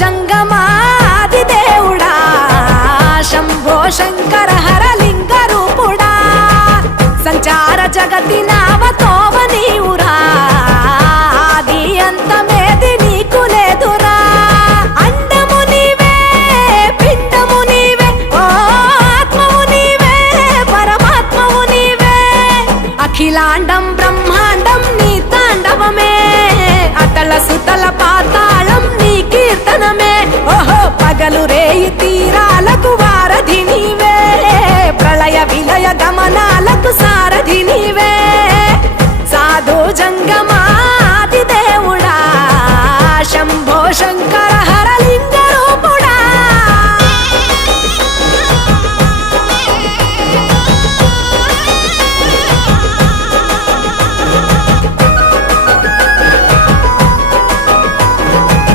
జంగమాది దేవుడా శంభో శంకర హరలింగ రూపుడా సంచార జగతి నావతోవ నీవురా ఆది అంతమేది నీకు లేదురా అండము నీవే పిండము నీవే ఓ ఆత్మవు నీవే పరమాత్మవు నీవే అఖిలాండం బ్రహ్మాండం నీ తాండవమే అతల సుతల పాతాళం నీ కీర్తనమే ఓహో పగలు రేయి తీరాలకు వారధి నీవే ప్రళయ విలయ గమనాలకు సారథి నీవే సాధు జంగ